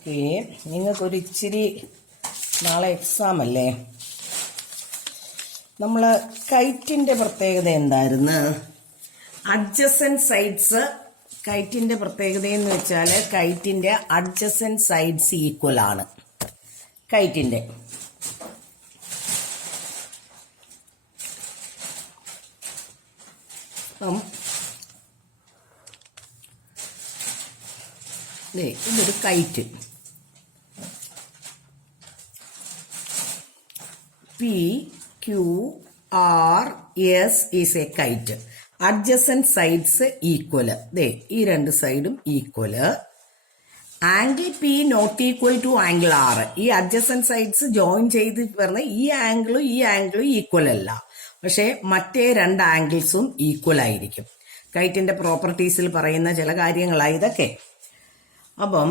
Okay, നിങ്ങൾക്കൊരു ഇച്ചിരി നാളെ എക്സാം അല്ലേ? നമ്മൾ കൈറ്റിൻ്റെ പ്രത്യേകത എന്തായിരുന്നു? Adjacent sides. കൈറ്റിൻ്റെ പ്രത്യേകത എന്ന് വെച്ചാൽ കൈറ്റിൻ്റെ അഡ്ജസൻറ്റ് സൈഡ്സ് ഈക്വൽ ആണ്. കൈറ്റിൻ്റെ ഇതൊരു KITE. PQRS is a kite. Adjacent sides equal. ഈ രണ്ട് സൈഡും equal. Angle P not equal to angle R. ഈ അഡ്ജസന്റ് സൈഡ്സ് ജോയിൻ ചെയ്ത് പറഞ്ഞ ഈ ആംഗിളും ഈക്വൽ അല്ല, പക്ഷെ മറ്റേ രണ്ട് ആംഗിൾസും ഈക്വൽ ആയിരിക്കും. കൈറ്റിന്റെ പ്രോപ്പർട്ടീസിൽ പറയുന്ന ചില കാര്യങ്ങളാണ് ഇതൊക്കെ. അപ്പം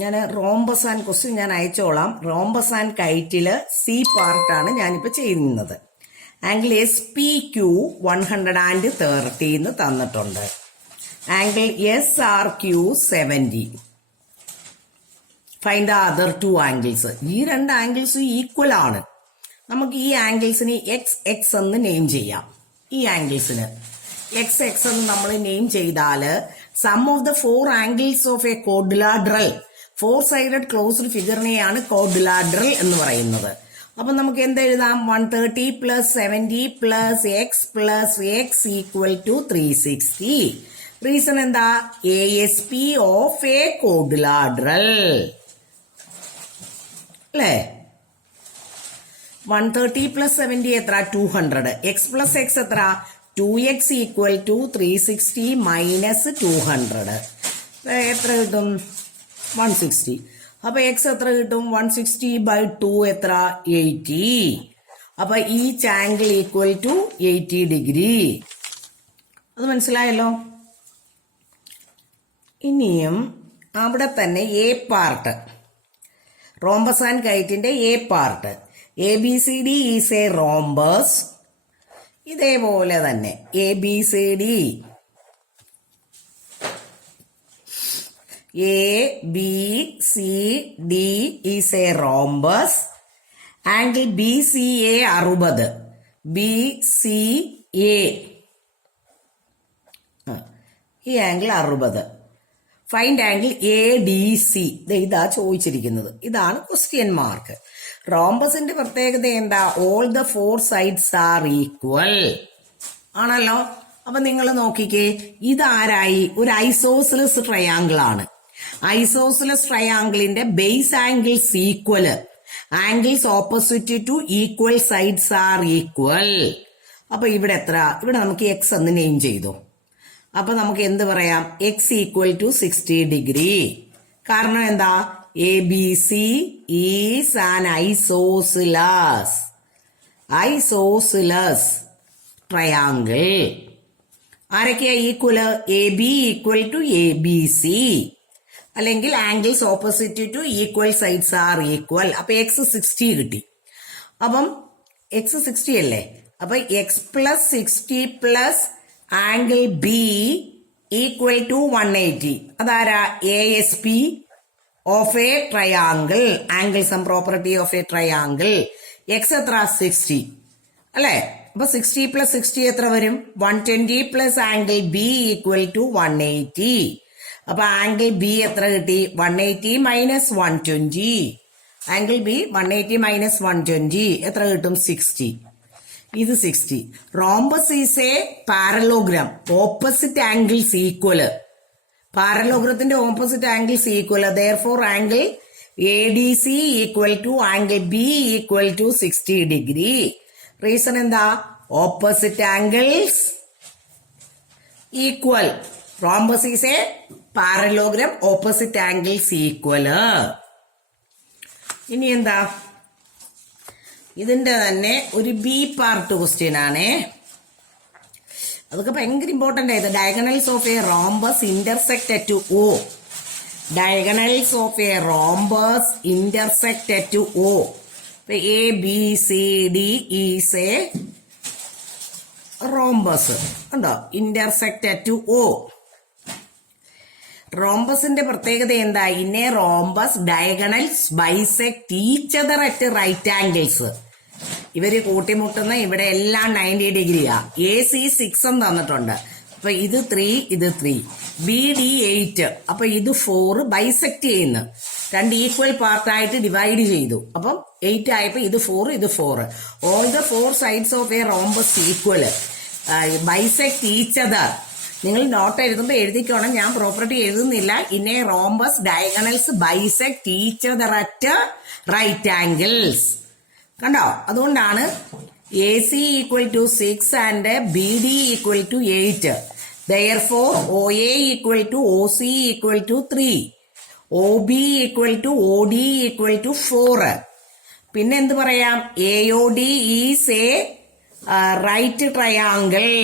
ഞാൻ റോംബസ് ആൻഡ് ക്വസ്റ്റ്യൻ ഞാൻ അയച്ചോളാം. റോംബസ് ആൻഡ് കൈറ്റില് C പാർട്ടാണ് ഞാനിപ്പോൾ ചെയ്യുന്നത്. ആംഗിൾ SPQ 130 എന്ന് തന്നിട്ടുണ്ട്. Angle SRQ 70. Find the other two angles. ഈ രണ്ട് ആംഗിൾസും ഈക്വൽ ആണ്. നമുക്ക് ഈ ആംഗിൾസിന് XX എന്ന് നെയിം ചെയ്യാം. ഈ ആംഗിൾസിന് XX എന്ന് നമ്മൾ നെയിം ചെയ്താൽ sum of the 4 angles of a quadrilateral, 4 sided closed ഫിഗറിനെയാണ് കോഡിലാഡ്രൽ എന്ന് പറയുന്നത്. അപ്പൊ നമുക്ക് എന്തെഴുതാം? 130 plus 70 plus x plus x equal to 360. Reason എന്താ? ASP ഓഫ് എ കോഡിലാഡ്രൽ അല്ലേ? 130 പ്ലസ് 70 എത്ര? 200. എക്സ് പ്ലസ് എക്സ് എത്ര? 2x equal to 360 minus 200. എത്ര കിട്ടും? 160. അപ്പൊ എക്സ് എത്ര കിട്ടും? 160/2 എത്ര? 80. അപ്പൊ each angle equal to 80 degree. അത് മനസ്സിലായല്ലോ. ഇനിയും അവിടെ തന്നെ എ പാർട്ട്, റോംബസ് ആൻഡ് കൈറ്റിന്റെ A part. ABCD is a rhombus. ഇതേപോലെ തന്നെ ABCD ABCD is a rhombus. Angle BCA 60. BCA ഈ ആംഗിൾ 60. Find angle ADC. ഇതാ ചോദിച്ചിരിക്കുന്നത്. ഇതാണ് ക്വസ്റ്റ്യൻ മാർക്ക്. റോംബസിന്റെ പ്രത്യേകത എന്താ? All the 4 sides are equal ആണല്ലോ. അപ്പൊ നിങ്ങൾ നോക്കിക്കേ, ഇതാരായി? ഒരു ഐസോസിലസ് ട്രയാങ്കിൾ ആണ്. ഐസോസിലസ് ട്രയാങ്കിളിന്റെ base angles equal, angles opposite to equal sides are equal. അപ്പൊ ഇവിടെ എത്ര? ഇവിടെ നമുക്ക് എക്സ് എന്ന് നെയിം ചെയ്തു. അപ്പൊ നമുക്ക് എന്ത് പറയാം? X equal to 60 degree. കാരണം എന്താ? ABC is an isosceles triangle. ആരൊക്കെയാ ഈക്വൽ? AB ഈക്വൽ ടു ABC, അല്ലെങ്കിൽ angles opposite to equal sides are equal. അപ്പൊ എക്സ് 60 കിട്ടി. അപ്പം എക്സ് 60 അല്ലേ? അപ്പൊ x plus 60 plus angle B equal to 180. അതാരാ? ASP of a triangle, angle sum property of a triangle. X എത്ര? 60 അല്ലെ? അപ്പൊ 60 പ്ലസ് 60 എത്ര വരും? 120 plus angle B equal to 180. അപ്പൊ ആംഗിൾ ബി എത്ര കിട്ടി? 180 മൈനസ് 120. ആംഗിൾ ബി 180 മൈനസ് 120 എത്ര കിട്ടും? 60. ഇത് 60. Rhombus is a parallelogram. Opposite angles equal. പാരലോഗ്രത്തിന്റെ opposite angles equal. therefore angle ADC equal to angle B equal to 60 degree. Reason എന്താ? Opposite angles equal. Rhombus is a parallelogram, opposite angles equal. ഇനി എന്താ? ഇതിന്റെ തന്നെ ഒരു B part question ആണേ. അതൊക്കെ ഭയങ്കര ഇമ്പോർട്ടന്റ് ആയത്. Diagonals of a rhombus intersect at O. Diagonals of a rhombus intersect at O. ABCD is a rhombus. ഉണ്ടോ? Intersect at O. റോംബസിന്റെ പ്രത്യേകത എന്താ? In a rhombus diagonals bisect each other at right angles. ഇവര് കൂട്ടിമുട്ടുന്ന ഇവിടെ എല്ലാം 90 ഡിഗ്രിയാ. AC 6 എന്ന് തന്നിട്ടുണ്ട്. അപ്പൊ ഇത് 3, ഇത് 3. BD 8. അപ്പൊ ഇത് 4 ബൈസെക്ട് ചെയ്യുന്നു. 2 ഈക്വൽ പാർട്ടായിട്ട് ഡിവൈഡ് ചെയ്തു. അപ്പം 8 ആയപ്പോ ഇത് 4, ഇത് 4. All the 4 sides of a rhombus equal bisect each other. നിങ്ങൾ നോട്ട് എഴുതുമ്പോൾ എഴുതിക്കോണം, ഞാൻ പ്രോപ്പർട്ടി എഴുതുന്നില്ല. In a rhombus diagonals bisect each other at right angles. കണ്ടോ? അതുകൊണ്ടാണ് AC equal to 6 and BD equal to 8. Therefore, OA equal to OC equal to 3. OB equal to OD equal to 4. പിന്നെ എന്ത് പറയാം? AOD is a right triangle.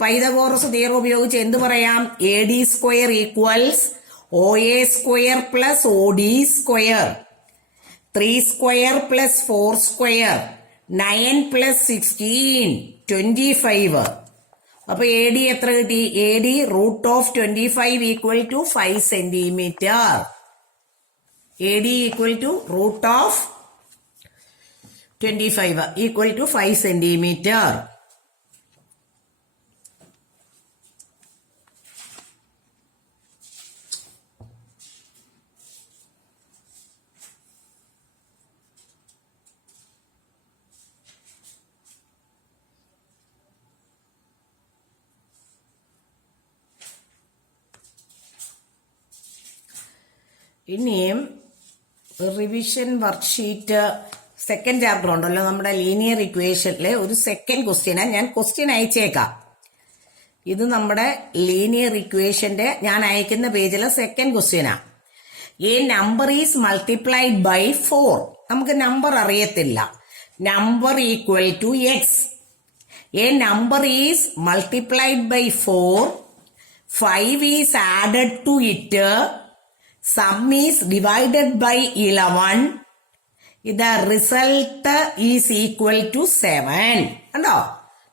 Pythagoras theorem ഉപയോഗിച്ച് എന്ത് പറയാം? AD square equals OA square plus OD square. 3 square plus 4 square 9 plus 16 25. അപ്പൊ AD എത്ര കിട്ടി? AD root of 25 equal to 5 centimetre. AD equal to root of 25 equal to 5 centimetre. ഇനിയും revision worksheet second chapter ഉണ്ടല്ലോ നമ്മുടെ linear ഇക്വേഷനിലെ ഒരു second ക്വസ്റ്റ്യനാ. ഞാൻ question അയച്ചേക്കാം. ഇത് നമ്മുടെ ലീനിയർ ഇക്വേഷന്റെ ഞാൻ അയക്കുന്ന പേജിലെ സെക്കൻഡ് ക്വസ്റ്റ്യനാ. A number is multiplied by 4. നമുക്ക് നമ്പർ അറിയത്തില്ല. Number equal to x. A number is multiplied by 4. 5 is added to it. Sum is divided by 11. The result is equal to 7. കണ്ടോ?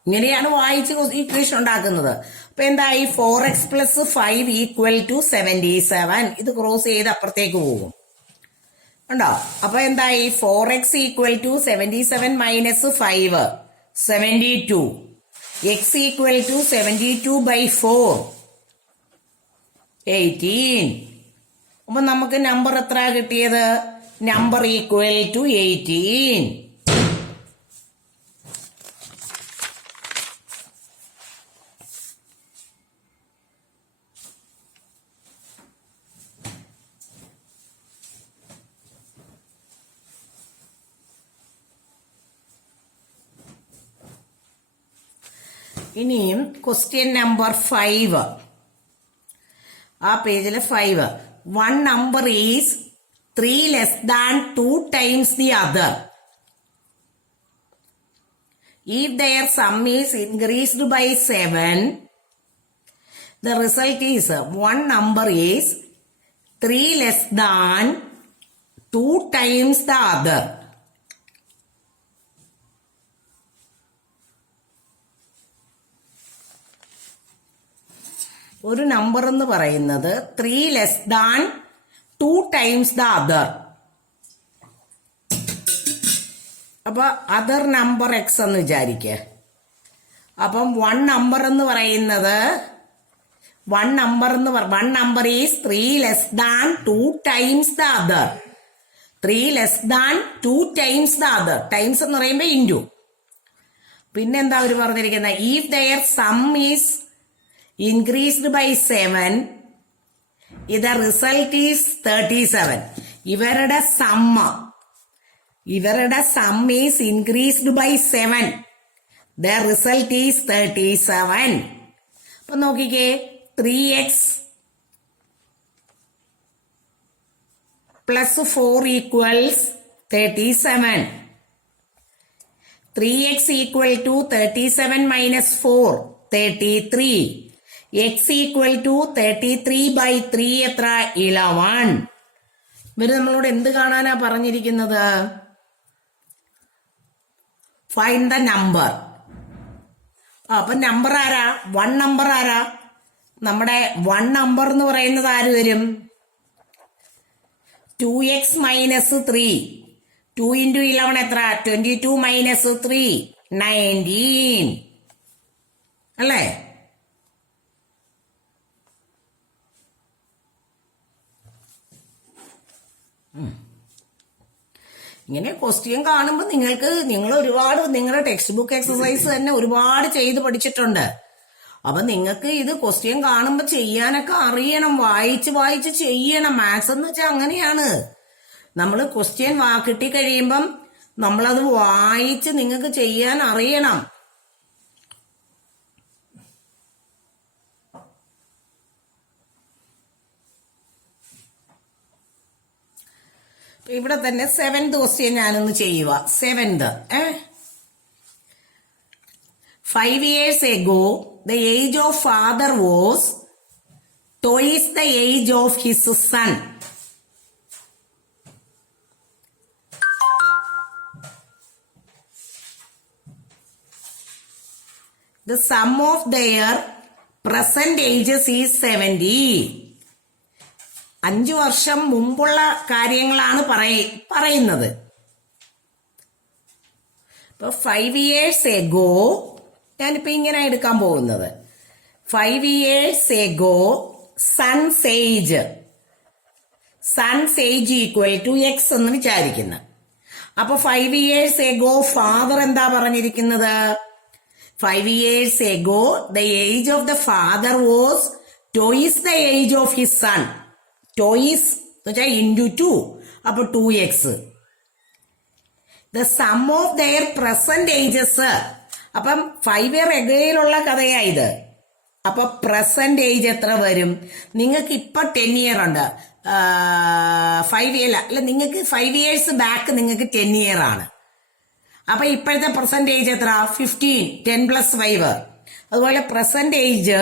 ഇങ്ങനെയാണ് വായിച്ച് ഇക്വേഷൻ ഉണ്ടാക്കുന്നത്. അപ്പൊ എന്തായി? 4x plus 5 equal to 77. ഇത് cross ചെയ്ത് അപ്പുറത്തേക്ക് പോകും. കണ്ടോ? അപ്പൊ എന്തായി? 4x equal to 77 minus 5 72. x equal to 72 by 4 18. അപ്പൊ നമുക്ക് നമ്പർ എത്ര കിട്ടിയത്? Number equal to 18. ഇനിയും ക്വസ്റ്റ്യൻ നമ്പർ 5. ആ പേജിലെ 5. One number is 3 less than 2 times the other. If their sum is increased by 7, the result is one number is 3 less than 2 times the other. ഒരു number എന്ന് പറയുന്നത് 3 less than 2 times the other. അപ്പൊ other number x എന്ന് വിചാരിക്കുക. അപ്പം one number എന്ന് പറയുന്നത് one number is 3 less than 2 times the other. 3 less than 2 times the other. Times എന്ന് പറയുമ്പോൾ ഇൻറ്റു. പിന്നെന്താ അവർ പറഞ്ഞിരിക്കുന്നത്? If their sum is increased by 7, the result is 37. ഇവരുടെ sum is increased by 7. The result is 37. അപ്പൊ നോക്കിക്കേ, 3x plus 4 equals 37. 3x equal to 37 minus 4 33. x equal to 33 by 3 എത്ര? 11. ഇവര് നമ്മളോട് എന്ത് കാണാനാ പറഞ്ഞിരിക്കുന്നത്? Find the number. അപ്പൊ നമ്പർ ആരാ? വൺ നമ്പർ ആരാ? നമ്മുടെ 1 നമ്പർ എന്ന് പറയുന്നത് ആര് വരും? 2x minus 3. 2 into 11 എത്ര? 22 മൈനസ് 3 19 അല്ലേ? ഇങ്ങനെ ക്വസ്റ്റ്യൻ കാണുമ്പോൾ നിങ്ങൾ ഒരുപാട് നിങ്ങളുടെ ടെക്സ്റ്റ് ബുക്ക് എക്സസൈസ് തന്നെ ഒരുപാട് ചെയ്ത് പഠിച്ചിട്ടുണ്ട്. അപ്പൊ നിങ്ങൾക്ക് ഇത് ക്വസ്റ്റ്യൻ കാണുമ്പോൾ ചെയ്യാനൊക്കെ അറിയണം, വായിച്ച് ചെയ്യണം. മാത്സ് എന്ന് വെച്ചാൽ അങ്ങനെയാണ്. നമ്മൾ ക്വസ്റ്റ്യൻ കിട്ടിക്കഴിയുമ്പം നമ്മളത് വായിച്ച് നിങ്ങൾക്ക് ചെയ്യാൻ അറിയണം. ഇവിടെ തന്നെ 7th ക്വസ്റ്റ്യൻ ഞാനൊന്ന് ചെയ്യുക. 7th 5 years ago the age of father was twice the age of his son. The sum of their present ages is 70. 5 വർഷം മുമ്പുള്ള കാര്യങ്ങളാണ് പറയുന്നത്. ഇപ്പൊ 5 years ago ഞാനിപ്പോ ഇങ്ങനെ എടുക്കാൻ പോകുന്നത്. 5 years ago son's age equal to x എന്ന് വിചാരിക്കുന്നു. അപ്പൊ 5 years ago ഫാദർ എന്താ പറഞ്ഞിരിക്കുന്നത്? 5 years ago the age of the father was twice the age of his son. twice എന്ന് വെച്ചാൽ into 2. അപ്പൊ 2x. the sum of their present ages. അപ്പം 5 year agoയിലുള്ള കഥയായത്. അപ്പൊ പ്രസന്റ് ഏജ് എത്ര വരും? നിങ്ങൾക്ക് ഇപ്പൊ 10 year ഉണ്ട്. 5 year അല്ല, നിങ്ങൾക്ക് 5 years ബാക്ക് നിങ്ങൾക്ക് 10 year ആണ്. അപ്പൊ ഇപ്പോഴത്തെ പ്രസന്റ് ഏജ് എത്ര? 15. 10 + 5. അതുപോലെ പ്രസന്റ് ഏജ്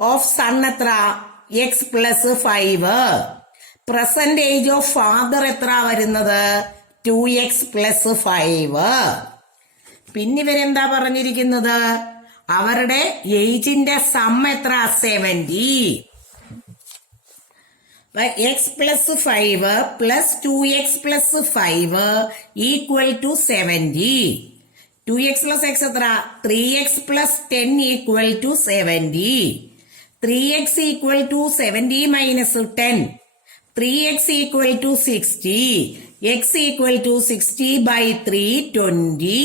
ഓഫ് സൺ എത്ര? x + 5. Present age of father എത്ര വരുന്നത്? 2x + 5. പിന്നെ ഇവരെന്താ പറഞ്ഞിരിക്കുന്നത്? അവരുടെ ഏജിന്റെ സം എത്ര? 70. x + 5 + 2x + 5 equal to 70. 2x + x എത്ര? 3x + 10 equal to 70. 3x equal to 70 minus 10. 3x equal to 60. x equal to 60 by 3 20.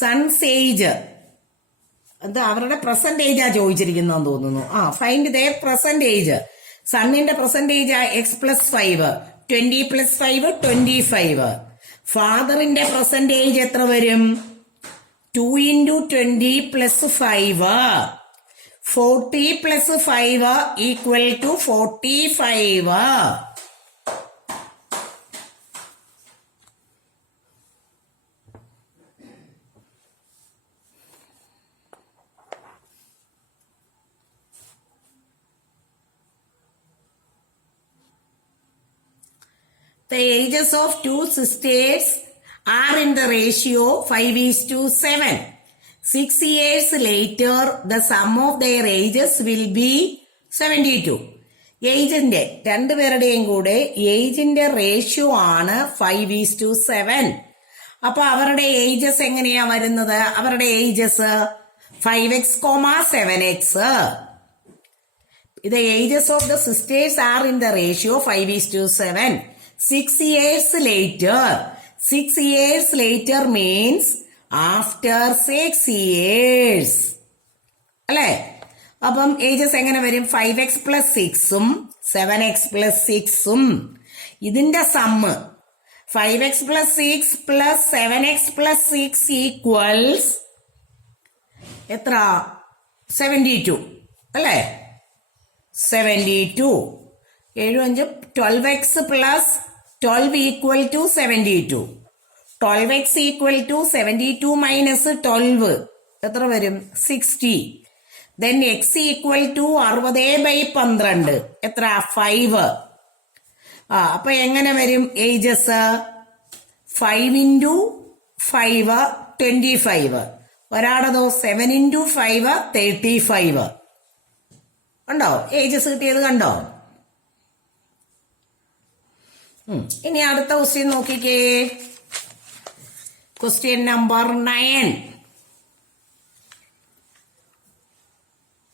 Son's age എന്താ? അവരുടെ പ്രസന്റ് ഏജാ ചോദിച്ചിരിക്കുന്നതെന്ന് തോന്നുന്നു. Find their present age. സണ്ണിന്റെ പ്രസന്റ് ഏജ് x + 5. 20 + 5 25. ഫാദറിന്റെ present age എത്ര വരും? 2 into 20 + 5. 40 + 5 equal to 45. The ages of 2 sisters are in the ratio 5:7. 6 years later, the sum of their ages will be 72. ഏജിന്റെ രണ്ടുപേരുടെയും കൂടെ ഏജിന്റെ റേഷ്യോ ആണ് 5:7. അപ്പൊ അവരുടെ ഏജസ് എങ്ങനെയാ വരുന്നത്? അവരുടെ ages 5x, 7x. The ages of the sisters are in the ratio 5:7. 6 years later. 6 years later means after 6 years. അല്ലേ? അപ്പം ഏജസ് എങ്ങനെ വരും? 5x + 6 7x + 6 ഇതിന്റെ സമ്മ് 5x + 6 + 7x + 6 ഈക്വൽസ് എത്ര? 72 അല്ലേ? 72. 7 12x + 12 equal to 72. 12x equal to 72 minus 12 എത്ര വരും? 60. Then x equal to 60/12 എത്ര? 5. അപ്പൊ എങ്ങനെ വരും ഏജസ്? 5 into 5 25. ഒരാളതോ 7 into 5 35. കണ്ടോ ഏജസ് കിട്ടിയത് കണ്ടോ? ഇനി അടുത്ത ക്വസ്റ്റ്യൻ നോക്കിക്കേ. Question number 9.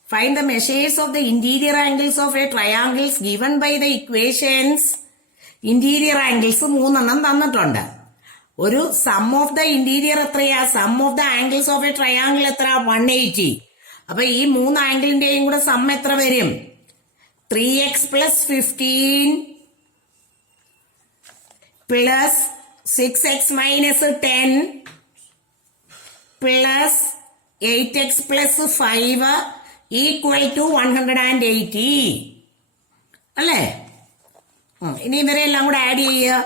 Find the measures of the interior angles of a triangle given by the equations. Interior angles 3 തന്നിട്ടുണ്ട്. ഒരു സം ഓഫ് ദ ഇന്റീരിയർ എത്രയാ? Sum of the angles of a triangle എത്ര? 180. അപ്പൊ ഈ 3 ആംഗിളിന്റെയും കൂടെ സം എത്ര വരും? 3x plus 15 plus 6x minus 10 plus 8x plus 5 equal to 180. അല്ലേ? ഇനി ഇവരെല്ലാം കൂടെ ആഡ് ചെയ്യുക.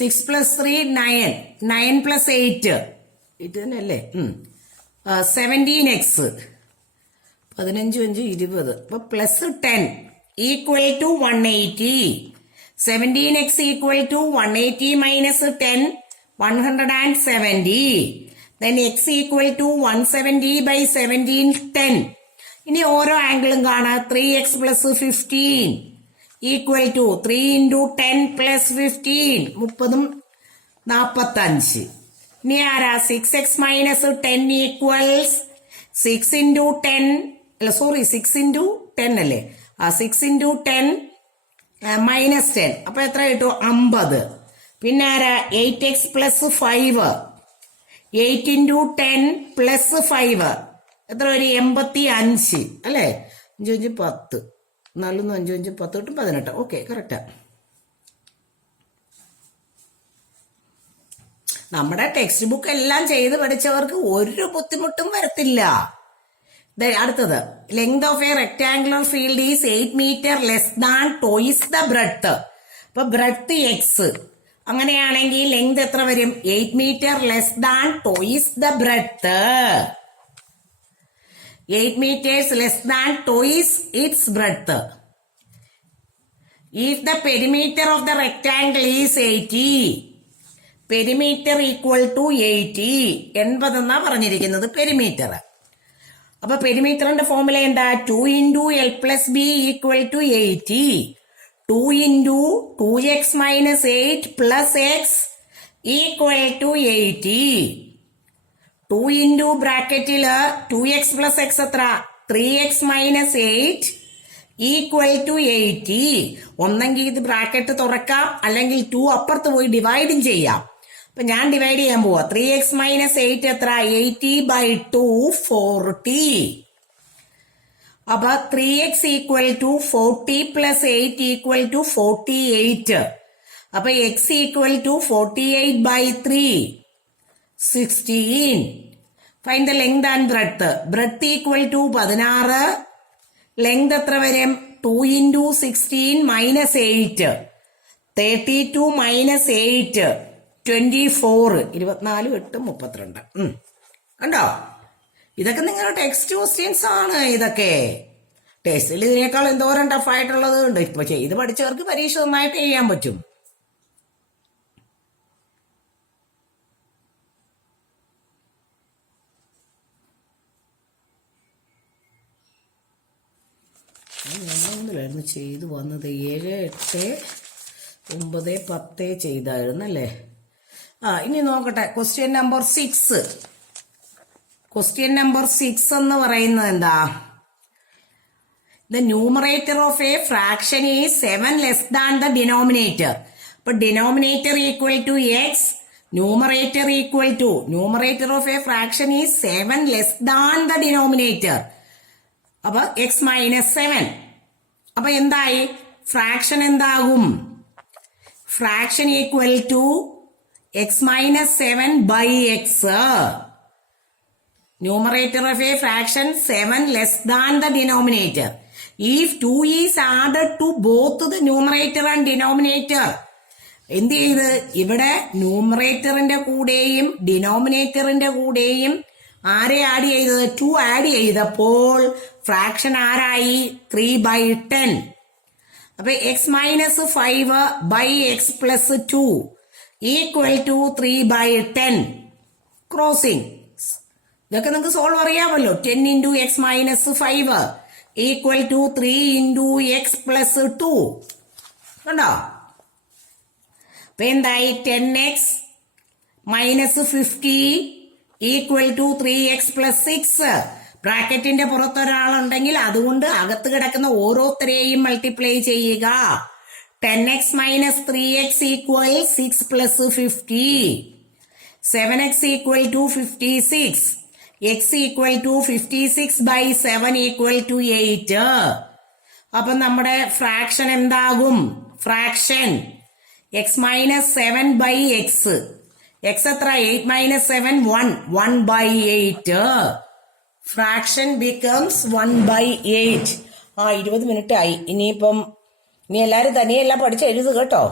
6 plus 3 9, 9 plus 8 ഇത് തന്നെയല്ലേ? 17x 15 5 20 അപ്പൊ plus 10 equal to 180. 17x equal to 180 minus 10 170. Then x equal to 170 by 17 10. ഇനി ഓരോ ആംഗിളും കാണാം. 3x plus 15 equal to 3 into 10 plus 15 30 45. ഇനി ആരാ? 6x minus 10 equals 6 into 10 അല്ല സോറി 6 into 10 അല്ലേ? 6 into 10 minus 10 അപ്പൊ എത്ര കിട്ടും? 50. പിന്നെ ആരാ? 8x plus 5 8 into 10 plus 5 എത്ര വരും? 85 അല്ലേ? 5 5 10 4 5 5 10 കിട്ടും 18. Okay correct. നമ്മുടെ ടെക്സ്റ്റ് ബുക്ക് എല്ലാം ചെയ്ത് പഠിച്ചവർക്ക് ഒരു ബുദ്ധിമുട്ടും വരത്തില്ല. അടുത്തത് length of A rectangular field is 8 meter less than toys the breadth. അപ്പൊ ബ്രെഡ്ത്ത് എക്സ് അങ്ങനെയാണെങ്കിൽ ലെങ്ത് എത്ര വരും? 8 meter less than toys the breadth. 8 meters less than twice its breadth. If the perimeter of the rectangle is 80, perimeter equal to 80. 80 എന്നാ പറഞ്ഞിരിക്കുന്നത് perimeter. അപ്പൊ പെരിമീറ്ററിന്റെ formula എന്താ? 2 into L plus B equal to 80. 2 into 2x minus 8 plus x equal to 80. 2 into ബ്രാക്കറ്റില് 2x plus x എത്ര? 3x minus 8 equal to 80. ഒന്നെങ്കിൽ ഇത് bracket തുറക്കാം, അല്ലെങ്കിൽ 2 അപ്പുറത്ത് പോയി ഡിവൈഡും ചെയ്യാം. അപ്പൊ ഞാൻ ഡിവൈഡ് ചെയ്യാൻ പോവാ. 3x minus 8 എത്ര? 80 by 2 40. അപ്പൊ 3x equal to 40 plus 8 equal to 48. അപ്പൊ x equal to 48 by 3 16. Find the length and breadth. Breadth equal to 16. Length എത്ര വരും? 2 into 16 minus 8. 32 minus 8 24. 24 8 32. കണ്ടോ? ഇതൊക്കെ നിങ്ങളുടെ ടെക്സ്റ്റ് ക്വസ്റ്റ്യൻസ് ആണ്. ഇതൊക്കെ ടെസ്റ്റിൽ ഇതിനേക്കാൾ എന്തോരം ടഫായിട്ടുള്ളത് ഉണ്ട്. ഇപ്പൊ ചെയ്ത് പഠിച്ചവർക്ക് പരീക്ഷ നന്നായിട്ട് ചെയ്യാൻ പറ്റും. ഞങ്ങളൊന്നിലായിരുന്നു ചെയ്തു വന്നത്. 7 8 9 10 ചെയ്തായിരുന്നു അല്ലേ? ഇനി നോക്കട്ടെ. Question number 6. ക്വസ്റ്റ്യൻ നമ്പർ 6 എന്ന് പറയുന്നത് എന്താ? The numerator of a fraction is 7 less than the denominator. അപ്പൊ denominator equal to x, numerator equal to numerator of a fraction is 7 less than the denominator. അപ്പൊ എക്സ് മൈനസ് 7. അപ്പൊ എന്തായി? Fraction എന്താകും? Fraction equal to x minus 7 by x. Numerator of a fraction 7 less than the denominator. If 2 is added to both the numerator and denominator. എന്ത് ചെയ്ത്? ഇവിടെ ന്യൂമറേറ്ററിന്റെ കൂടെയും ഡിനോമിനേറ്ററിന്റെ കൂടെയും ആരെ ആഡ് ചെയ്തത്? 2 ആഡ് ചെയ്തപ്പോൾ ഫ്രാക്ഷൻ ആരായി? 3/10. അപ്പൊ x minus 5 by x plus 2 equal to 3/10. Crossing. ഇതൊക്കെ നിങ്ങൾക്ക് സോൾവ് അറിയാമല്ലോ. 10 into x minus 5 equal to 3 into x plus 2 കണ്ടോ. അപ്പൊ എന്തായി? 10x minus 50 equal to 3x plus 6. ബ്രാക്കറ്റിന്റെ പുറത്തൊരാളുണ്ടെങ്കിൽ അതുകൊണ്ട് അകത്ത് കിടക്കുന്ന ഓരോരുത്തരെയും മൾട്ടിപ്ലൈ ചെയ്യുക. 10x minus 3x equal 6 plus 50. 7x equal to 56. x equal to 56 by 7 equal to 8. അപ്പൊ നമ്മുടെ ഫ്രാക്ഷൻ എന്താകും? Fraction x minus 7 by x. X എത്ര? 8 minus 7 1 by 8. Fraction becomes 1 by 8. 20 minute ആയി. ഇനി എല്ലാരും തനിയെല്ലാം പഠിച്ച് എഴുതുക കേട്ടോ.